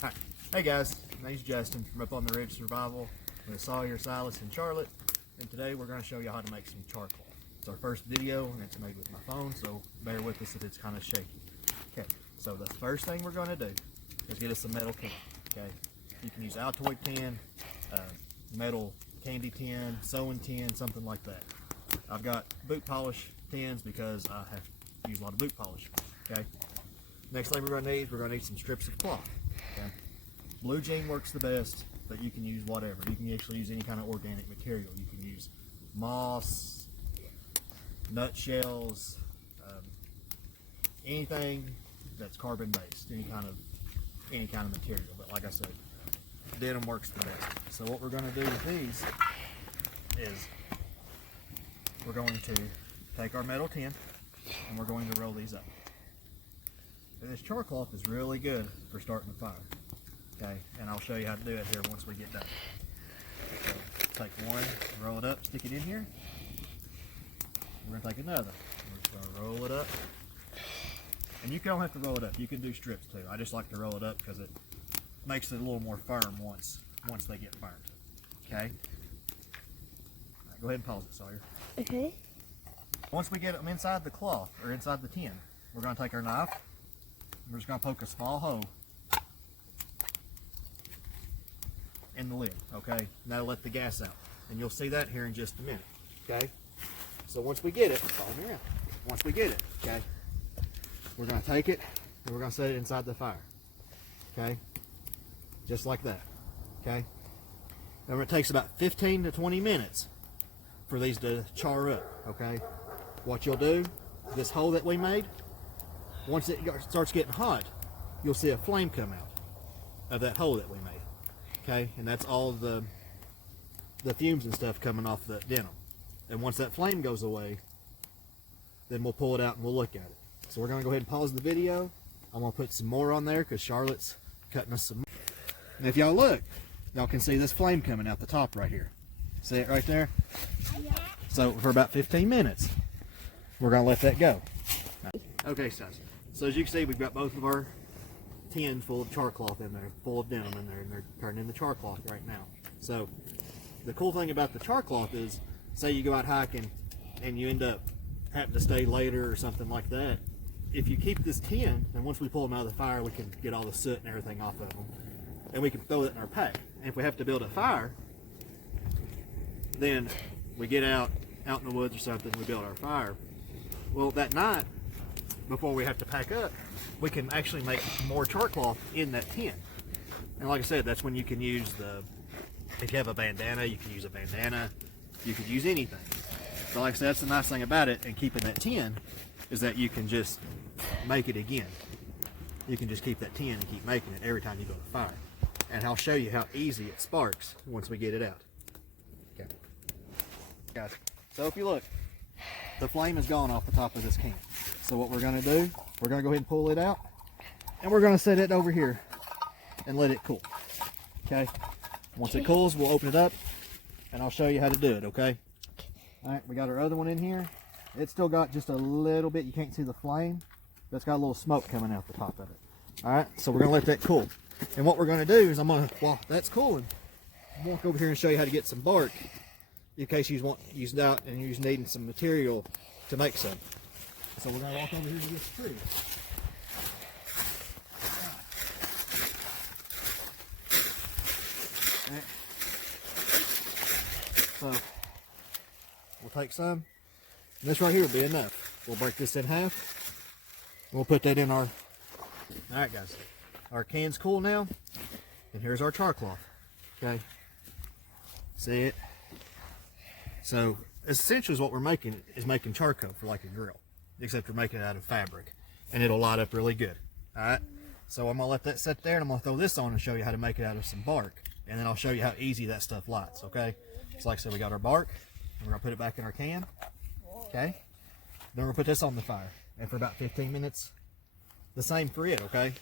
Hi. Hey guys, my name's Justin from Up on the Ridge Survival with Sawyer, Silas, and Charlotte, and today we're going to show you how to make some charcloth. It's our first video and it's made with my phone, so bear with us if it's kind of shaky. Okay, so the first thing we're going to do is get us a metal can. Okay, you can use Altoid tin, metal candy tin, sewing tin, something like that. I've got boot polish tins because I have to use a lot of boot polish. Okay, next thing we're going to need some strips of cloth. Okay. Blue jean works the best, but you can use whatever. You can actually use any kind of organic material. You can use moss, nutshells, anything that's carbon based, any kind of material. But like I said, denim works the best. So what we're going to do with these is we're going to take our metal tin and we're going to roll these up. And this charcloth is really good for starting a fire. Okay, and I'll show you how to do it here once we get done. So take one, roll it up, stick it in here. We're going to take another. We're just going to roll it up. And you don't have to roll it up. You can do strips too. I just like to roll it up because it makes it a little more firm once they get burned. Okay? All right, go ahead and pause it, Sawyer. Okay. Once we get them inside the cloth or inside the tin, we're going to take our knife. We're just going to poke a small hole in the lid, okay? And that'll let the gas out. And you'll see that here in just a minute, okay? So once we get it, okay, we're gonna take it and we're gonna set it inside the fire, okay? Just like that, okay? Now it takes about 15 to 20 minutes for these to char up, okay? What you'll do, this hole that we made, once it starts getting hot, you'll see a flame come out of that hole that we made. Okay, and that's all the fumes and stuff coming off the denim. And once that flame goes away, then we'll pull it out and we'll look at it. So we're going to go ahead and pause the video. I'm going to put some more on there because Charlotte's cutting us some more. And if y'all look, y'all can see this flame coming out the top right here. See it right there? Yeah. So for about 15 minutes, we're going to let that go. Okay, so as you can see, we've got both of our tin full of charcloth in there, full of denim in there, and they're turning into charcloth right now. So the cool thing about the charcloth is, say you go out hiking and you end up having to stay later or something like that, if you keep this tin, and once we pull them out of the fire, we can get all the soot and everything off of them, and we can throw it in our pack. And if we have to build a fire, then we get out in the woods or something, we build our fire. Well, that night, before we have to pack up, we can actually make more charcloth in that tin. And like I said, that's when you can use if you have a bandana, you can use a bandana, you could use anything. So like I said, that's the nice thing about it and keeping that tin is that you can just make it again. You can just keep that tin and keep making it every time you build a fire. And I'll show you how easy it sparks once we get it out. Okay. Guys, so if you look, the flame is gone off the top of this can. So what we're going to do, we're going to go ahead and pull it out, and we're going to set it over here and let it cool. Okay. Once it cools, we'll open it up, and I'll show you how to do it. Okay. All right. We got our other one in here. It's still got just a little bit. You can't see the flame, but it's got a little smoke coming out the top of it. All right. So we're going to let that cool. And what we're going to do is while that's cooling, walk over here and show you how to get some bark in case you want used out and you're needing some material to make some. So we're going to walk over here to get the tree. Right. So we'll take some. And this right here will be enough. We'll break this in half. We'll put that in our... Alright guys, our can's cool now. And here's our charcloth. Okay. See it? So essentially what we're making is making charcoal for like a grill. Except we're making it out of fabric, and it'll light up really good. All right, so I'm gonna let that sit there, and I'm gonna throw this on and show you how to make it out of some bark, and then I'll show you how easy that stuff lights. Okay, so like I said, we got our bark, and we're gonna put it back in our can. Okay, then we're gonna put this on the fire, and for about 15 minutes, the same for it. Okay,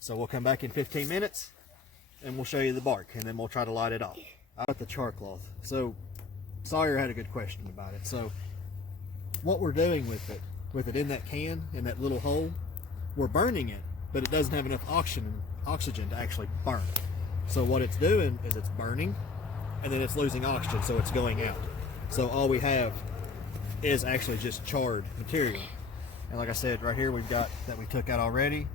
so we'll come back in 15 minutes, and we'll show you the bark, and then we'll try to light it off. I got the charcloth. So Sawyer had a good question about it. So what we're doing with it in that can, in that little hole, we're burning it, but it doesn't have enough oxygen to actually burn. So what it's doing is it's burning, and then it's losing oxygen, so it's going out. So all we have is actually just charred material. And like I said, right here we've got that we took out already.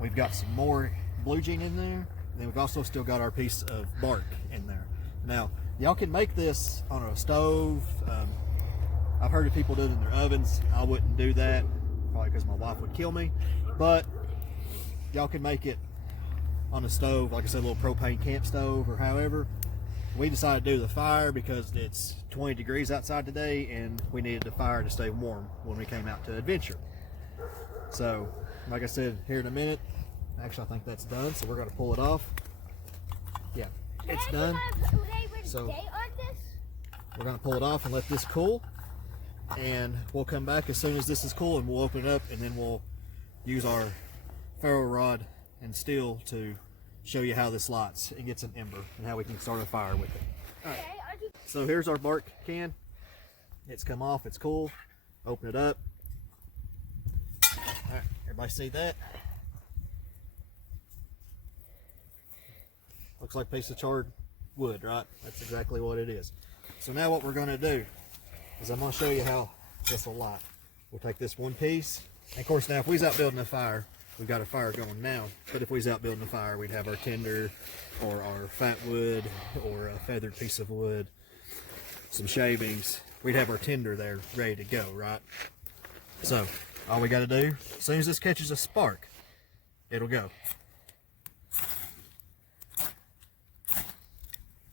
We've got some more blue jean in there, and then we've also still got our piece of bark in there. Now, y'all can make this on a stove. I've heard of people doing it in their ovens. I wouldn't do that, probably because my wife would kill me. But y'all can make it on a stove, like I said, a little propane camp stove or however. We decided to do the fire because it's 20 degrees outside today, and we needed the fire to stay warm when we came out to adventure. So, like I said, here in a minute, actually I think that's done, so we're going to pull it off. Yeah, it's done. So we're going to pull it off and let this cool, and we'll come back as soon as this is cool, and we'll open it up, and then we'll use our ferro rod and steel to show you how this lights and gets an ember and how we can start a fire with it. All right. So here's our bark can. It's come off, it's cool. Open it up. All right, everybody see that? Looks like a piece of charred wood, right? That's exactly what it is. So now what we're going to do is I'm going to show you how this will light. We'll take this one piece, and of course now if we was out building a fire, we've got a fire going now, but if we was out building a fire, we'd have our tinder or our fat wood or a feathered piece of wood, some shavings. We'd have our tinder there ready to go, right? So all we got to do, as soon as this catches a spark, it'll go.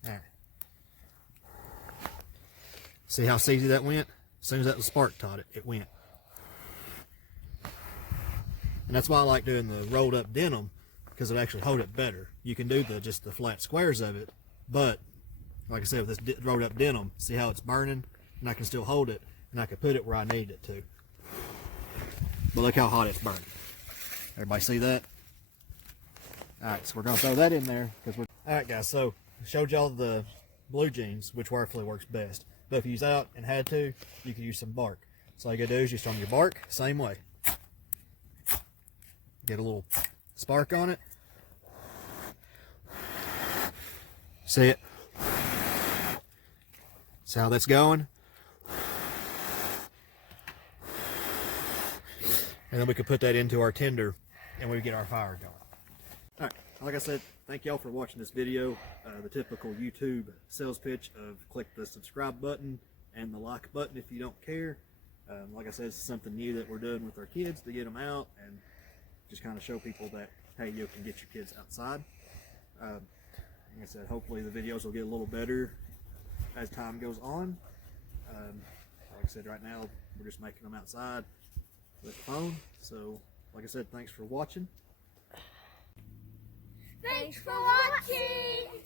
All right. See how easy that went? As soon as that spark taught it, it went. And that's why I like doing the rolled up denim, because it actually hold it better. You can do just the flat squares of it, but like I said, with this rolled up denim, see how it's burning, and I can still hold it, and I can put it where I need it to. But look how hot it's burning. Everybody see that? All right, so we're gonna throw that in there because we're. All right, guys. So I showed y'all the blue jeans, which hopefully works best. But if you was out and had to, you could use some bark. So all you gotta do is just on your bark, same way. Get a little spark on it. See it? See how that's going? And then we could put that into our tinder and we get our fire going. All right, like I said, thank y'all for watching this video. The typical YouTube sales pitch of click the subscribe button and the like button if you don't care. Like I said, it's something new that we're doing with our kids to get them out and just kind of show people that, hey, you can get your kids outside. Like I said, hopefully the videos will get a little better as time goes on. Like I said, right now we're just making them outside with the phone. So, like I said, thanks for watching. Thanks for watching!